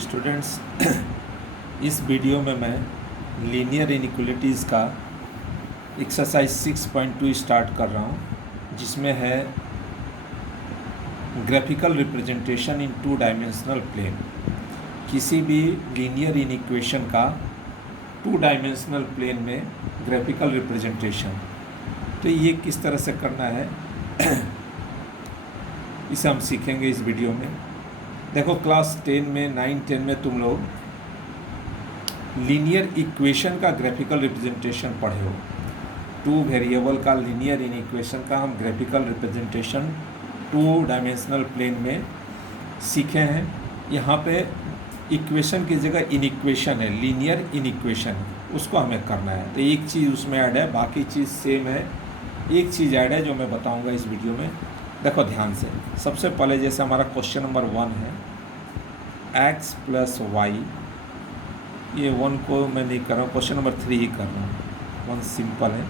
Students, इस video में मैं लीनियर इनइक्वालिटीज़ का एक्सरसाइज 6.2 स्टार्ट कर रहा हूँ, जिसमें है graphical representation in two dimensional plane. किसी भी लीनियर इनइक्वेशन का टू डायमेंशनल प्लेन में ग्राफिकल रिप्रेजेंटेशन, तो ये किस तरह से करना है इसे हम सीखेंगे इस वीडियो में। देखो, क्लास 10 में 9-10 में तुम लोग लीनियर इक्वेशन का ग्राफिकल रिप्रेजेंटेशन पढ़े हो। टू वेरिएबल का लीनियर इन इक्वेशन का हम graphical representation two dimensional plane में सीखे हैं। यहाँ पे इक्वेशन की जगह इनइक्वेशन है, लीनियर इनइक्वेशन, उसको हमें करना है। तो एक चीज़ उसमें ऐड है, बाकी चीज़ सेम है। एक चीज़ ऐड है जो मैं बताऊँगा इस वीडियो में। देखो ध्यान से, सबसे पहले जैसे हमारा क्वेश्चन नंबर 1 है x प्लस वाई, ये 1 को मैं नहीं कर रहा हूँ, क्वेश्चन नंबर 3 ही कर रहा हूँ। 1 सिंपल है।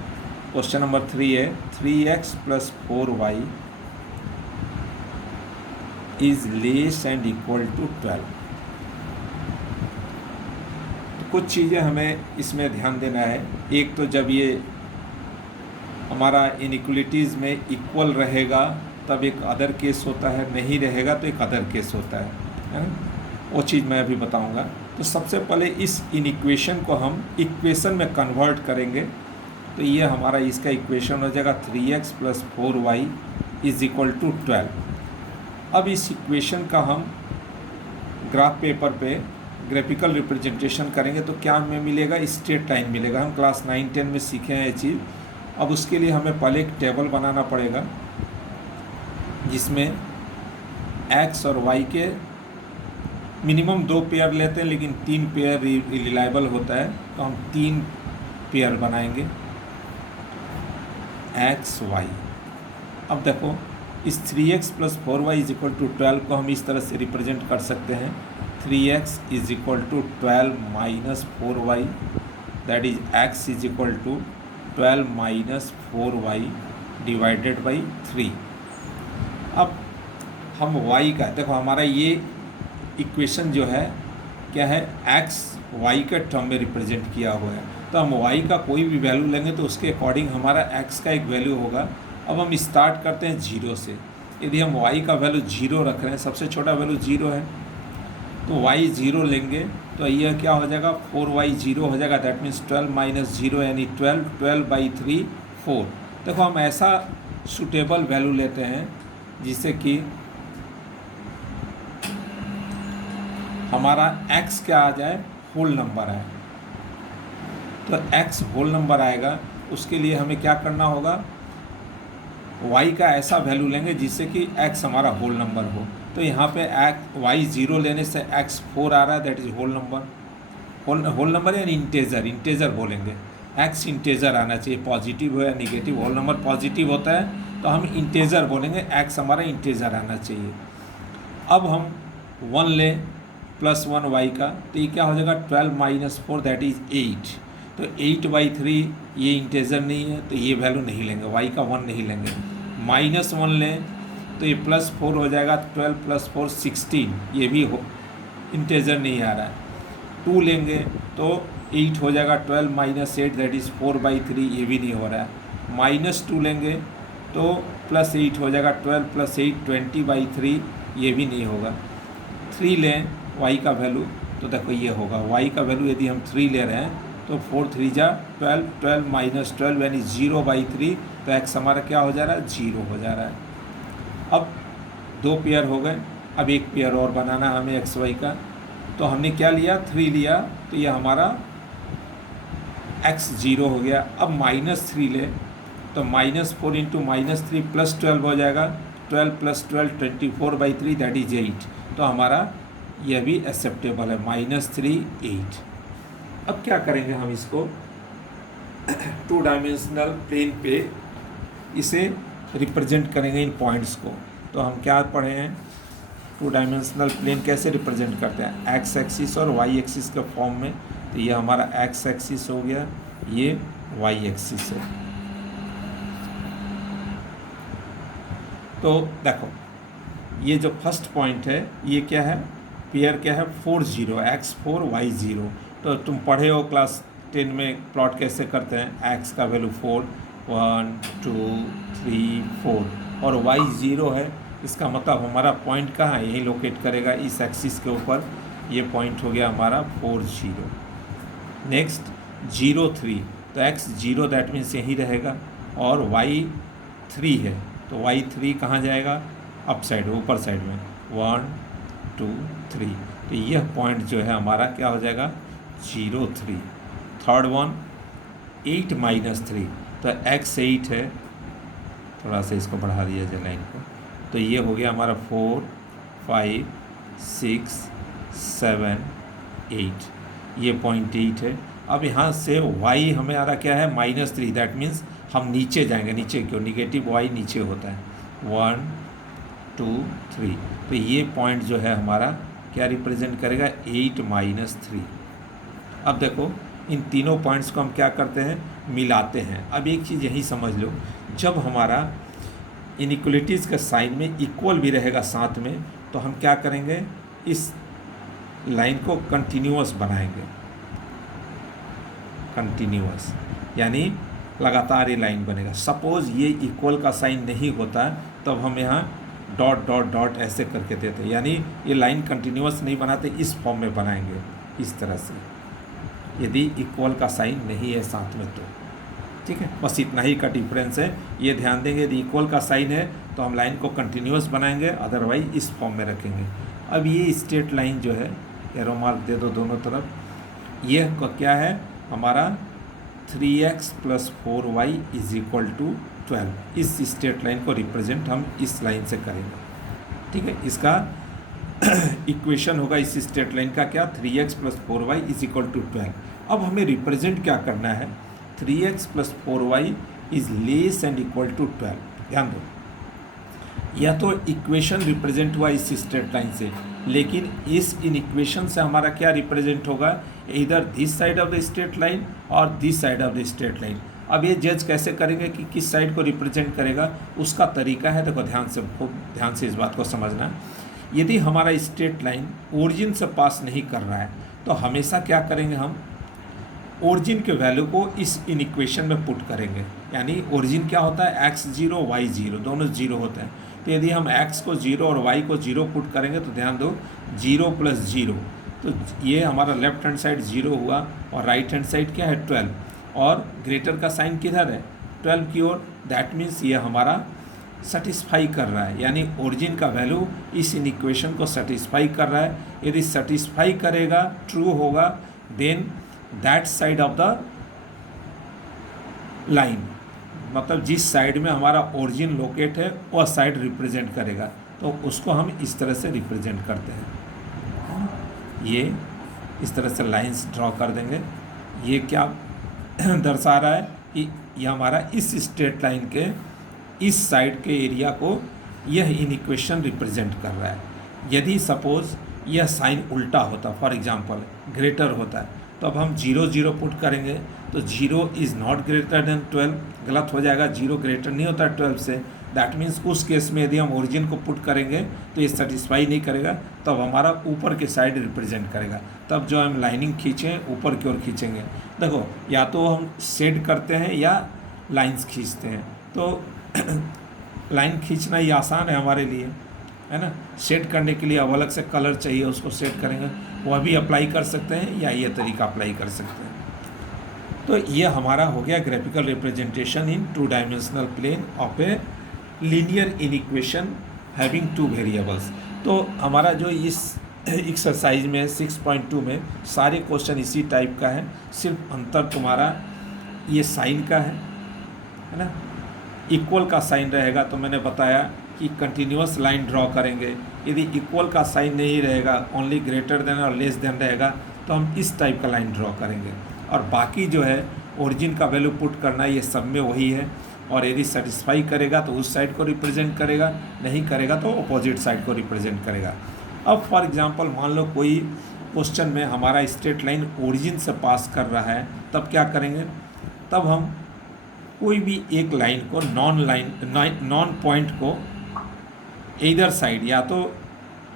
क्वेश्चन नंबर 3 है 3x plus 4y is less and equal to 12। तो कुछ चीज़ें हमें इसमें ध्यान देना है। एक तो जब ये हमारा इनइक्वलिटीज़ में इक्वल रहेगा तब एक अदर केस होता है, नहीं रहेगा तो एक अदर केस होता है ना? वो चीज़ मैं अभी बताऊंगा। तो सबसे पहले इस इनइक्वेशन को हम इक्वेशन में कन्वर्ट करेंगे। तो ये हमारा इसका इक्वेशन हो जाएगा 3x plus 4y is equal to 12। अब इस इक्वेशन का हम ग्राफ पेपर पे ग्राफिकल रिप्रेजेंटेशन करेंगे तो क्या हमें मिलेगा? स्ट्रेट लाइन मिलेगा। हम क्लास 9-10 में सीखे हैं ये चीज़। अब उसके लिए हमें पहले एक टेबल बनाना पड़ेगा जिसमें x और y के मिनिमम 2 पेयर लेते हैं, लेकिन 3 पेयर रिलायबल होता है, तो हम 3 पेयर बनाएंगे x y। अब देखो, इस 3x plus 4y is equal to 12 को हम इस तरह से रिप्रेजेंट कर सकते हैं। 3x is equal to 12 minus 4y, that is x is equal to 12 minus 4y divided by 3। अब हम y का, देखो हमारा ये इक्वेशन जो है क्या है, x y के टर्म में रिप्रेजेंट किया हुआ है। तो हम y का कोई भी वैल्यू लेंगे तो उसके अकॉर्डिंग हमारा x का एक वैल्यू होगा। अब हम स्टार्ट करते हैं 0 से। यदि हम y का वैल्यू 0 रख रहे हैं, सबसे छोटा वैल्यू 0 है, तो y 0 लेंगे तो यह क्या हो जाएगा, 4y 0 हो जाएगा। दैट मीन्स 12 माइनस 0 यानी 12, 12 बाई 3 4। देखो, हम ऐसा सूटेबल वैल्यू लेते हैं जिससे कि हमारा x क्या आ जाए, होल नंबर आए। तो x होल नंबर आएगा, उसके लिए हमें क्या करना होगा, y का ऐसा वैल्यू लेंगे जिससे कि x हमारा होल नंबर हो। तो यहाँ पे y 0 लेने से x 4 आ रहा है, that is whole number. Whole number यानी इंटेजर बोलेंगे। x इंटेजर आना चाहिए, पॉजिटिव हो या निगेटिव। होल नंबर पॉजिटिव होता है तो हम इंटेजर बोलेंगे, x हमारा इंटेजर आना चाहिए। अब हम 1 लें प्लस 1 y का, तो ये क्या हो जाएगा, 12 माइनस 4 दैट इज 8। तो 8/3 ये इंटेजर नहीं है तो ये वैल्यू नहीं लेंगे, y का 1 नहीं लेंगे। माइनस 1 लें तो ये प्लस 4 हो जाएगा, 12 प्लस 4 16, ये भी इंटेजर नहीं आ रहा है। 2 लेंगे तो 8 हो जाएगा, 12 माइनस 8 दैट इज़ 4/3, ये भी नहीं हो रहा है। माइनस 2 लेंगे तो प्लस 8 हो जाएगा, 12 प्लस 8 20/3, ये भी नहीं होगा। 3 लें y का वैल्यू, तो देखो ये होगा, y का वैल्यू यदि हम 3 ले रहे हैं तो 4 3 जा 12, 12 माइनस 12 यानी 0/3, तो x हमारा क्या हो जा रहा है, 0 हो जा रहा है। अब 2 पेयर हो गए, अब एक पेयर और बनाना है हमें x y का। तो हमने क्या लिया, 3 लिया, तो ये हमारा x 0 हो गया। अब माइनस 3 ले तो माइनस 4 इंटू माइनस 3 प्लस 12 हो जाएगा, 12 प्लस 12 24/3 दैट इज 8। तो हमारा यह भी एक्सेप्टेबल है, -3 8। अब क्या करेंगे, हम इसको टू डायमेंशनल प्लेन पे इसे रिप्रेजेंट करेंगे इन पॉइंट्स को। तो हम क्या पढ़े हैं, टू डायमेंशनल प्लेन कैसे रिप्रेजेंट करते हैं, एक्स एक्सिस और वाई एक्सिस के फॉर्म में। तो ये हमारा एक्स एक्सिस हो गया, ये वाई एक्सिस है। तो देखो, ये जो फर्स्ट पॉइंट है ये क्या है, पेयर क्या है 4 0 x4 y0। तो तुम पढ़े हो क्लास 10 में प्लॉट कैसे करते हैं, x का वैल्यू 4 1 2 3 4 और y 0 है, इसका मतलब हमारा पॉइंट कहाँ है, यही लोकेट करेगा इस एक्सिस के ऊपर, ये पॉइंट हो गया हमारा 4 0। नेक्स्ट 0 3, तो x 0 दैट मीन्स यहीं रहेगा और y 3 है, तो y 3 कहाँ जाएगा, अप साइड ऊपर साइड में 1 2 3, तो यह पॉइंट जो है हमारा क्या हो जाएगा 0 3। थर्ड वन 8 -3, तो x 8 है, थोड़ा सा इसको बढ़ा दिया जाए लाइन को, तो ये हो गया हमारा 4 5 6 7 8, ये पॉइंट 8 है। अब यहाँ से y हमें आ रहा क्या है -3, दैट मीन्स हम नीचे जाएंगे, नीचे क्यों, निगेटिव y नीचे होता है 1 2 3, तो ये पॉइंट जो है हमारा क्या रिप्रेजेंट करेगा 8 -3। अब देखो इन तीनों पॉइंट्स को हम क्या करते हैं, मिलाते हैं। अब एक चीज़ यही समझ लो, जब हमारा इनइक्वलिटीज़ का साइन में इक्वल भी रहेगा साथ में, तो हम क्या करेंगे, इस लाइन को कंटिन्यूअस बनाएंगे, कंटिन्यूअस यानी लगातार ये लाइन बनेगा। सपोज़ ये इक्वल का साइन नहीं होता तब हम यहाँ डॉट डॉट डॉट ऐसे करके देते, यानी ये लाइन कंटिन्यूअस नहीं बनाते, इस फॉर्म में बनाएंगे इस तरह से, यदि इक्वल का साइन नहीं है साथ में तो, ठीक है। बस इतना ही का डिफरेंस है, ये ध्यान देंगे, यदि इक्वल का साइन है तो हम लाइन को कंटिन्यूअस बनाएंगे, अदरवाइज इस फॉर्म में रखेंगे। अब ये स्ट्रेट लाइन जो है, एरो मार्क दे दो दोनों तरफ, ये क्या है हमारा 3x + 4y = 12, इस स्ट्रेट लाइन को रिप्रेजेंट हम इस लाइन से करेंगे, ठीक है। इसका इक्वेशन होगा इस स्ट्रेट लाइन का क्या, 3x + 4y = 12। अब हमें रिप्रेजेंट क्या करना है, 3x + 4y ≤ 12। ध्यान दो, या तो इक्वेशन रिप्रेजेंट हुआ इस स्ट्रेट लाइन से, लेकिन इस इन इक्वेशन से हमारा क्या रिप्रेजेंट होगा, इधर this side of the straight line और this side of the straight line. अब ये जज कैसे करेंगे कि किस साइड को रिप्रेजेंट करेगा, उसका तरीका है, देखो ध्यान से, खूब ध्यान से इस बात को समझना। यदि हमारा स्ट्रेट लाइन ओरिजिन से पास नहीं कर रहा है तो हमेशा क्या करेंगे, हम ओरिजिन के वैल्यू को इस इन इक्वेशन में पुट करेंगे, यानी ओरिजिन क्या होता है x 0 y 0, दोनों 0 होते हैं। तो यदि हम x को 0 और y को 0 पुट करेंगे तो ध्यान दो 0 + 0, तो ये हमारा लेफ्ट हैंड साइड 0 हुआ और राइट हैंड साइड क्या है 12, और ग्रेटर का साइन किधर है 12 की ओर, दैट मीन्स ये हमारा सेटिस्फाई कर रहा है, यानी ओरिजिन का वैल्यू इस इन इक्वेशन को सेटिस्फाई कर रहा है। यदि सेटिस्फाई करेगा, ट्रू होगा, then that side of the line, मतलब जिस साइड में हमारा ओरिजिन लोकेट है वह साइड रिप्रेजेंट करेगा, तो उसको हम इस तरह से रिप्रेजेंट करते हैं। ये इस तरह से लाइंस ड्रॉ कर देंगे। ये क्या दर्शा रहा है कि यह हमारा इस स्ट्रेट लाइन के इस साइड के एरिया को यह इन इक्वेशन रिप्रेजेंट कर रहा है। यदि सपोज़ यह साइन उल्टा होता, फॉर एग्जांपल ग्रेटर होता है, तो अब हम 0 0 पुट करेंगे, तो 0 इज़ नॉट ग्रेटर देन 12, गलत हो जाएगा, 0 ग्रेटर नहीं होता 12 से। दैट मीन्स उस केस में यदि हम ओरिजिन को पुट करेंगे तो ये सेटिस्फाई नहीं करेगा, तब हमारा ऊपर के साइड रिप्रेजेंट करेगा। तब जो हम लाइनिंग खींचें ऊपर की ओर खींचेंगे। देखो, या तो हम शेड करते हैं या लाइंस खींचते हैं, तो लाइन खींचना ही आसान है हमारे लिए, है ना। शेड करने के लिए अब अलग से कलर चाहिए, उसको शेड करेंगे, वह भी अप्लाई कर सकते हैं या ये तरीका अप्लाई कर सकते हैं। तो ये हमारा हो गया graphical representation in 2 dimensional plane of a linear inequation having 2 variables. तो हमारा जो इस एक्सरसाइज में 6.2 में सारे क्वेश्चन इसी टाइप का है, सिर्फ अंतर तुम्हारा ये साइन का है ना। इक्वल का साइन रहेगा तो मैंने बताया कि कंटिन्यूअस लाइन ड्रॉ करेंगे। यदि इक्वल का साइन नहीं रहेगा, ओनली ग्रेटर देन और लेस देन रहेगा, तो हम इस टाइप का लाइन ड्रॉ करेंगे। और बाकी जो है ओरिजिन का वैल्यू पुट करना, ये सब में वही है। और यदि सेटिस्फाई करेगा तो उस साइड को रिप्रेजेंट करेगा, नहीं करेगा तो अपोजिट साइड को रिप्रेजेंट करेगा। अब फॉर एग्जांपल मान लो कोई क्वेश्चन में हमारा स्ट्रेट लाइन ओरिजिन से पास कर रहा है, तब क्या करेंगे, तब हम कोई भी एक लाइन को नॉन पॉइंट को इधर साइड या तो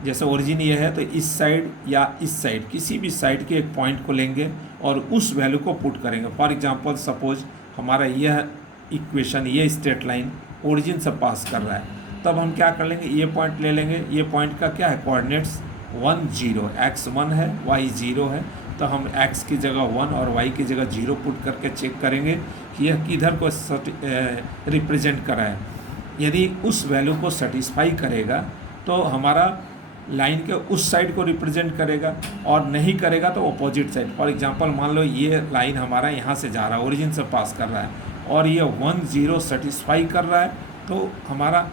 जैसे ओरिजिन ये है तो इस साइड या इस साइड किसी भी साइड के एक पॉइंट को लेंगे और उस वैल्यू को पुट करेंगे। फॉर एग्जांपल सपोज हमारा यह इक्वेशन, ये स्ट्रेट लाइन ओरिजिन से पास कर रहा है, तब हम क्या कर लेंगे, ये पॉइंट ले लेंगे। ये पॉइंट का क्या है, कोऑर्डिनेट्स 1 0, x 1 है y 0 है, तो हम x की जगह 1 और y की जगह 0 पुट करके चेक करेंगे कि यह किधर को रिप्रेजेंट कर रहा है। यदि उस वैल्यू को सेटिस्फाई करेगा तो हमारा लाइन के उस साइड को रिप्रेजेंट करेगा, और नहीं करेगा तो अपोजिट साइड। फॉर एग्जांपल मान लो ये लाइन हमारा यहाँ से जा रहा है, ओरिजिन से पास कर रहा है, और ये 1 0 सेटिस्फाई कर रहा है, तो हमारा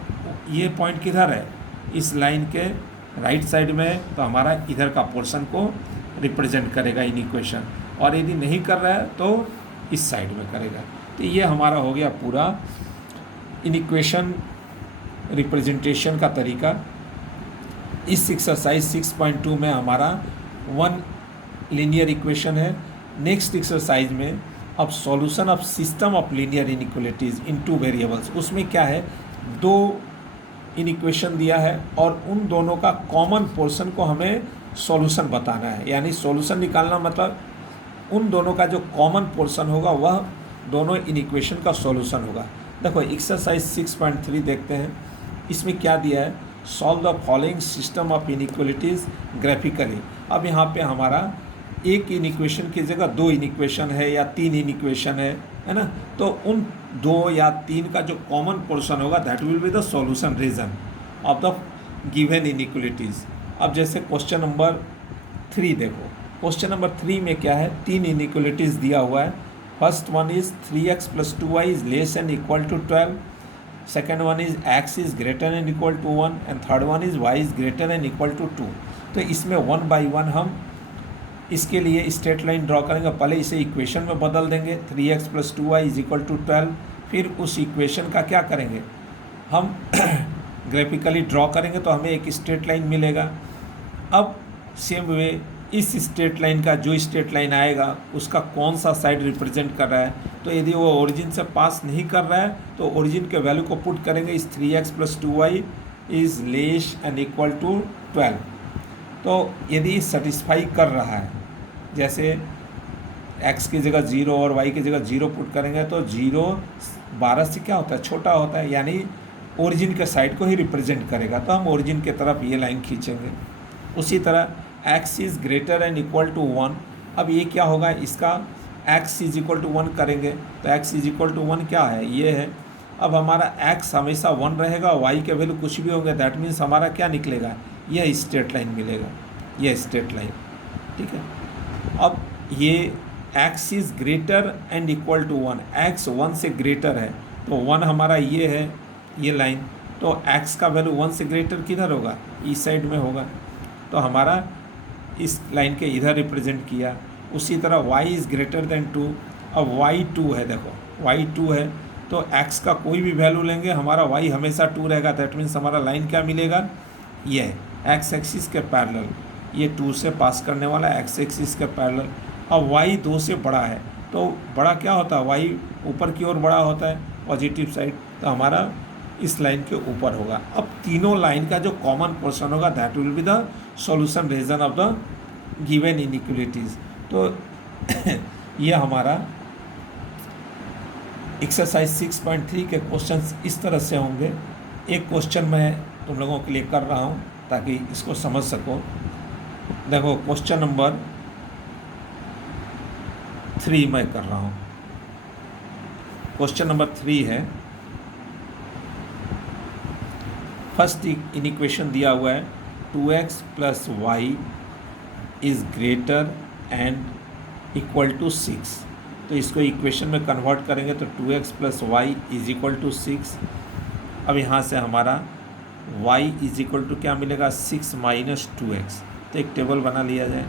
ये पॉइंट किधर है, इस लाइन के राइट साइड में है, तो हमारा इधर का पोर्शन को रिप्रेजेंट करेगा इन इक्वेशन। और यदि नहीं कर रहा है तो इस साइड में करेगा। तो ये हमारा हो गया पूरा इन इक्वेशन रिप्रेजेंटेशन का तरीका। इस एक्सरसाइज 6.2 में हमारा 1 लीनियर इक्वेशन है। नेक्स्ट एक्सरसाइज में अब solution of system of linear inequalities in 2 variables. उसमें क्या है, 2 इनइक्वेशन दिया है और उन दोनों का कॉमन पोर्शन को हमें सॉल्यूशन बताना है। यानी सॉल्यूशन निकालना मतलब उन दोनों का जो कॉमन पोर्शन होगा वह दोनों इनइक्वेशन का सॉल्यूशन होगा। देखो एक्सरसाइज 6.3 देखते हैं। इसमें क्या दिया है, solve the following system of inequalities graphically. अब यहाँ पे हमारा एक इनइक्वेशन की जगह 2 इनइक्वेशन है या 3 इनइक्वेशन है ना, तो उन 2 या 3 का जो कॉमन पोर्शन होगा that will be the solution region of the given inequalities. अब जैसे क्वेश्चन नंबर 3 देखो, क्वेश्चन नंबर 3 में क्या है, 3 इनइक्वालिटीज़ दिया हुआ है। First one is 3x + 2y is less and equal to 12, second one is x is greater and equal to 1 and third one is y is greater and equal to 2। तो इसमें 1 by 1 हम इसके लिए straight line draw करेंगे। पहले इसे equation में बदल देंगे, 3x + 2y is equal to 12। फिर उस इक्वेशन का क्या करेंगे, हम ग्राफिकली ड्रॉ करेंगे तो हमें एक स्ट्रेट लाइन मिलेगा। अब सेम वे इस स्ट्रेट लाइन का जो स्ट्रेट लाइन आएगा उसका कौन सा साइड रिप्रेजेंट कर रहा है, तो यदि वो ओरिजिन से पास नहीं कर रहा है तो ओरिजिन के वैल्यू को पुट करेंगे, इस 3x + 2y is less and equal to 12। तो यदि सेटिस्फाई कर रहा है, जैसे x की जगह 0 और y की जगह 0 पुट करेंगे तो 0 12 से क्या होता है, छोटा होता है, यानी ओरिजिन के साइड को ही रिप्रेजेंट करेगा, तो हम ओरिजिन की तरफ ये लाइन खींचेंगे। उसी तरह x is greater and equal to 1। अब ये क्या होगा, इसका x इज़ इक्वल टू 1 करेंगे तो x इज़ इक्वल टू 1 क्या है, ये है। अब हमारा x हमेशा 1 रहेगा, y के वैल्यू कुछ भी होंगे, दैट मीन्स हमारा क्या निकलेगा, यह स्ट्रेट लाइन मिलेगा, यह स्ट्रेट लाइन, ठीक है। अब ये x is greater and equal to 1, x 1 से ग्रेटर है तो 1 हमारा ये है, ये लाइन, तो x का वैल्यू 1 से ग्रेटर किधर होगा, इस साइड में होगा, तो हमारा इस लाइन के इधर रिप्रेजेंट किया। उसी तरह y इज़ ग्रेटर देन 2। अब y 2 है, देखो y 2 है तो x का कोई भी वैल्यू लेंगे हमारा y हमेशा 2 रहेगा, दैट मीन्स हमारा लाइन क्या मिलेगा, ये x एक्सिस के पैरेलल, ये 2 से पास करने वाला x एक्सिस के पैरेलल। अब y 2 से बड़ा है तो बड़ा क्या होता है, y ऊपर की ओर बड़ा होता है, पॉजिटिव साइड, तो हमारा इस लाइन के ऊपर होगा। अब तीनों लाइन का जो कॉमन पोर्शन होगा that will be the solution region of the given inequalities. तो ये हमारा एक्सरसाइज 6.3 के क्वेश्चंस इस तरह से होंगे। एक क्वेश्चन मैं तुम लोगों के लिए कर रहा हूँ ताकि इसको समझ सको। देखो क्वेश्चन नंबर 3 मैं कर रहा हूँ। क्वेश्चन नंबर 3 है, फर्स्ट इनइक्वेशन दिया हुआ है 2x + y is greater and equal to 6। तो इसको इक्वेशन में कन्वर्ट करेंगे तो 2x + y is equal to 6। अब यहाँ से हमारा y इज़ इक्वल टू क्या मिलेगा, 6 - 2x। तो एक टेबल बना लिया जाए।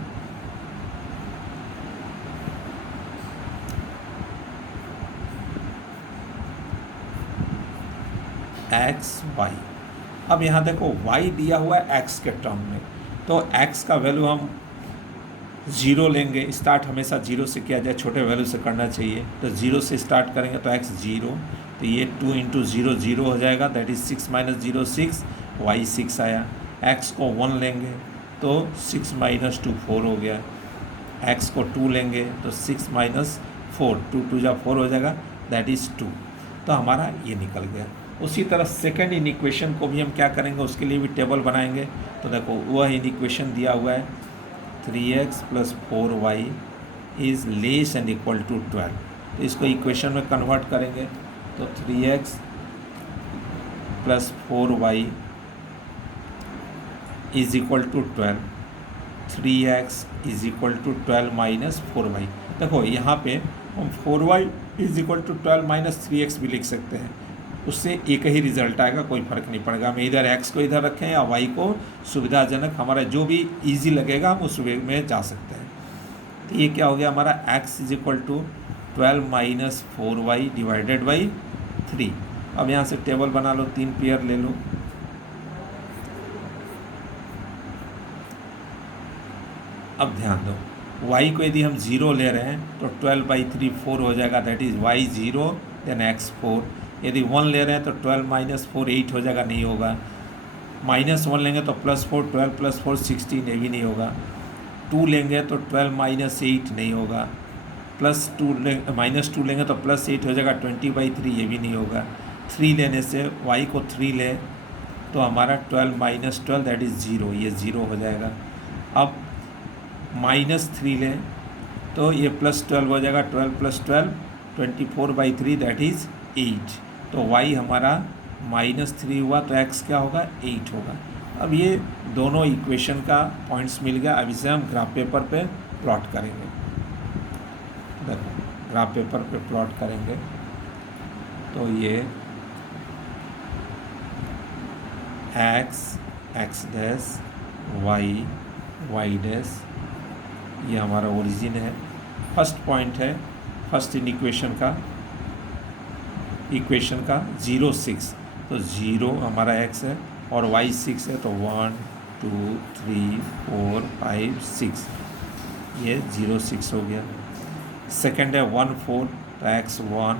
x y, अब यहाँ देखो y दिया हुआ है x के टर्म में, तो x का वैल्यू हम 0 लेंगे। स्टार्ट हमेशा 0 से किया जाए, छोटे वैल्यू से करना चाहिए, तो 0 से स्टार्ट करेंगे तो x 0, तो ये 2 × 0 0 हो जाएगा, दैट इज़ 6 - 0 6, y 6 आया। x को 1 लेंगे तो 6 माइनस 2 4 हो गया, x को 2 लेंगे तो 6 माइनस 4, 2 2 जा 4 हो जाएगा, दैट इज़ 2। तो हमारा ये निकल गया। उसी तरह सेकेंड इन इक्वेशन को भी हम क्या करेंगे, उसके लिए भी टेबल बनाएंगे। तो देखो वह इन इक्वेशन दिया हुआ है 3x + 4y is less and equal to 12। तो इसको इक्वेशन में कन्वर्ट करेंगे तो 3x + 4y is equal to 12, 3x is equal to 12 minus 4y। देखो यहाँ पे हम 4y is equal to 12 minus 3x भी लिख सकते हैं, उससे एक ही रिजल्ट आएगा, कोई फ़र्क नहीं पड़ेगा। हम इधर x को इधर रखें या y को, सुविधाजनक हमारा जो भी इजी लगेगा हम उस वे में जा सकते हैं। तो ये क्या हो गया हमारा, x is equal to 12 minus 4y divided by 3। अब यहाँ से टेबल बना लो, 3 पेयर ले लो। अब ध्यान दो, y को यदि हम 0 ले रहे हैं तो 12/3 4 हो जाएगा, that is y 0 then x 4। यदि 1 ले रहे हैं तो 12 माइनस 4 8 हो जाएगा, नहीं होगा। -1 लेंगे तो +4, 12 + 4 16, ये भी नहीं होगा। 2 लेंगे तो 12 माइनस 8 नहीं होगा। -2 लेंगे तो +8 हो जाएगा, 20/3, ये भी नहीं होगा। 3 लेने से y को 3 ले तो हमारा 12 माइनस 12 दैट इज़ 0, ये 0 हो जाएगा। अब -3 लें तो ये +12 हो जाएगा, 12 + 12 24/3 दैट इज़ 8। तो y हमारा -3 हुआ तो x क्या होगा, 8 होगा। अब ये दोनों इक्वेशन का पॉइंट्स मिल गया। अब इसे हम ग्राफ पेपर पे प्लॉट करेंगे। देखो ग्राफ पेपर पे प्लॉट करेंगे तो ये x डैश y डैश, ये हमारा ओरिजिन है, फर्स्ट पॉइंट है, फर्स्ट इन इक्वेशन का 0 6, तो 0 हमारा x है और y 6 है, तो 1 2 3 4 5 6, ये 0 6 हो गया। सेकेंड है 1 4, तो x 1,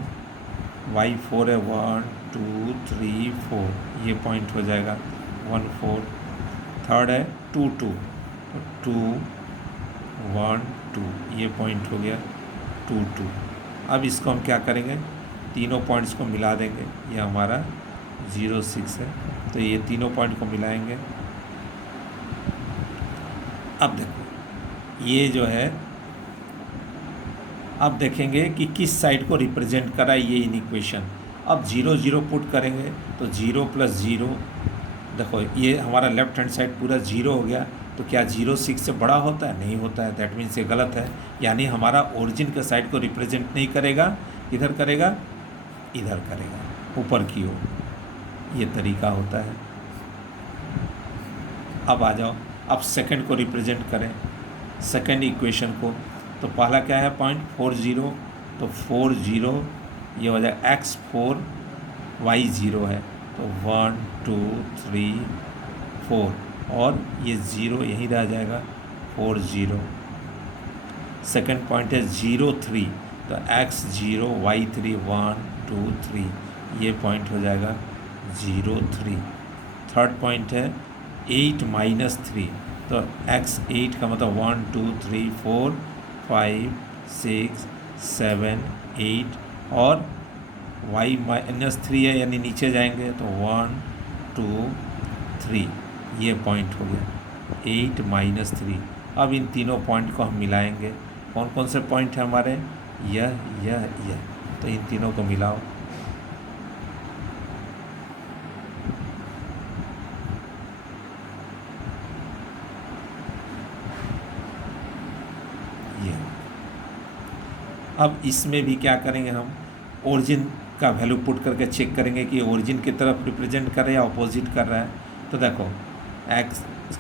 y 4 है, 1 2 3 4, ये पॉइंट हो जाएगा 1 4। थर्ड है 2 2, तो 2 1 2, ये पॉइंट हो गया 2 2। अब इसको हम क्या करेंगे, तीनों पॉइंट्स को मिला देंगे, ये हमारा 0 6 है, तो ये तीनों पॉइंट को मिलाएंगे। अब देखो ये जो है, अब देखेंगे कि किस साइड को रिप्रेजेंट करा ये इन इक्वेशन। अब 0 0 पुट करेंगे तो 0 + 0, देखो ये हमारा लेफ्ट हैंड साइड पूरा 0 हो गया, तो क्या 0 6 से बड़ा होता है, नहीं होता है, दैट मीन्स ये गलत है। यानी हमारा ओरिजिन के साइड को रिप्रेजेंट नहीं करेगा, इधर करेगा, इधर करेगा, ऊपर की ओर, ये तरीका होता है। अब आ जाओ, अब सेकंड को रिप्रेजेंट करें, सेकंड इक्वेशन को। तो पहला क्या है पॉइंट 4 0, तो 4 0 ये हो जाए x 4 y 0 है, तो 1 2 3 4, और ये 0 यहीं रह जाएगा, 4 0। सेकंड पॉइंट है 0 3, तो x 0 y 3 1 2 3, ये पॉइंट हो जाएगा 0 3। थर्ड पॉइंट है 8 - 3, तो x 8 का मतलब 1 2 3 4 5 6 7 8, और y -3 है यानी नीचे जाएंगे तो 1 2 3, ये पॉइंट हो गया 8 - 3। अब इन तीनों पॉइंट को हम मिलाएंगे। कौन कौन से पॉइंट हैं हमारे, यह, तो इन तीनों को मिलाओ। ये अब इसमें भी क्या करेंगे, हम ओरिजिन का वैल्यू पुट करके चेक करेंगे कि ओरिजिन की तरफ रिप्रेजेंट कर रहा है या अपोजिट कर रहा है। तो देखो x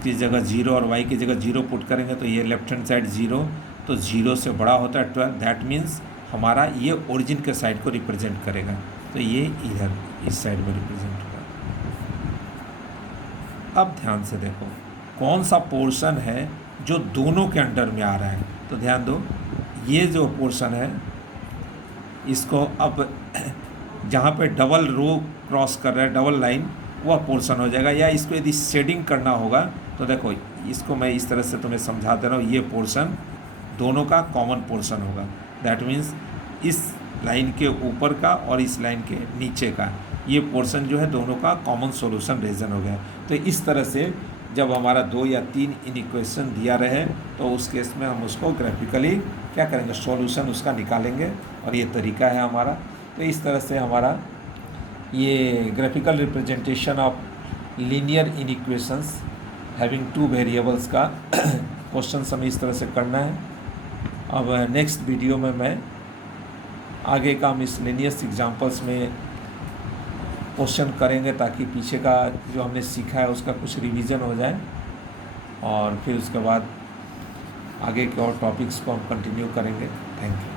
की जगह 0 और y की जगह 0 पुट करेंगे तो ये लेफ्ट हैंड साइड 0, तो 0 से बड़ा होता है 12, दैट मीन्स हमारा ये ओरिजिन के साइड को रिप्रेजेंट करेगा, तो ये इधर इस साइड में रिप्रेजेंट होगा। अब ध्यान से देखो कौन सा पोर्शन है जो दोनों के अंडर में आ रहा है। तो ध्यान दो, ये जो पोर्शन है इसको अब जहाँ पे डबल रो क्रॉस कर रहा है, डबल लाइन, वह पोर्शन हो जाएगा। या इसको यदि शेडिंग करना होगा तो देखो इसको मैं इस तरह से तुम्हें समझा दे रहा हूँ, ये पोर्शन दोनों का कॉमन पोर्शन होगा। दैट मीन्स इस लाइन के ऊपर का और इस लाइन के नीचे का ये पोर्शन जो है दोनों का कॉमन सॉल्यूशन रीजन हो गया। तो इस तरह से जब हमारा 2 या 3 इक्वेशन दिया रहे तो उस केस में हम उसको ग्राफिकली क्या करेंगे, सॉल्यूशन उसका निकालेंगे, और ये तरीका है हमारा। तो इस तरह से हमारा ये graphical representation of linear inequations having 2 variables का क्वेश्चन हमें इस तरह से करना है। अब नेक्स्ट वीडियो में मैं आगे का मिसलेनियस एग्जाम्पल्स में क्वेश्चन करेंगे ताकि पीछे का जो हमने सीखा है उसका कुछ रिवीजन हो जाए, और फिर उसके बाद आगे के और टॉपिक्स को हम कंटिन्यू करेंगे। Thank you.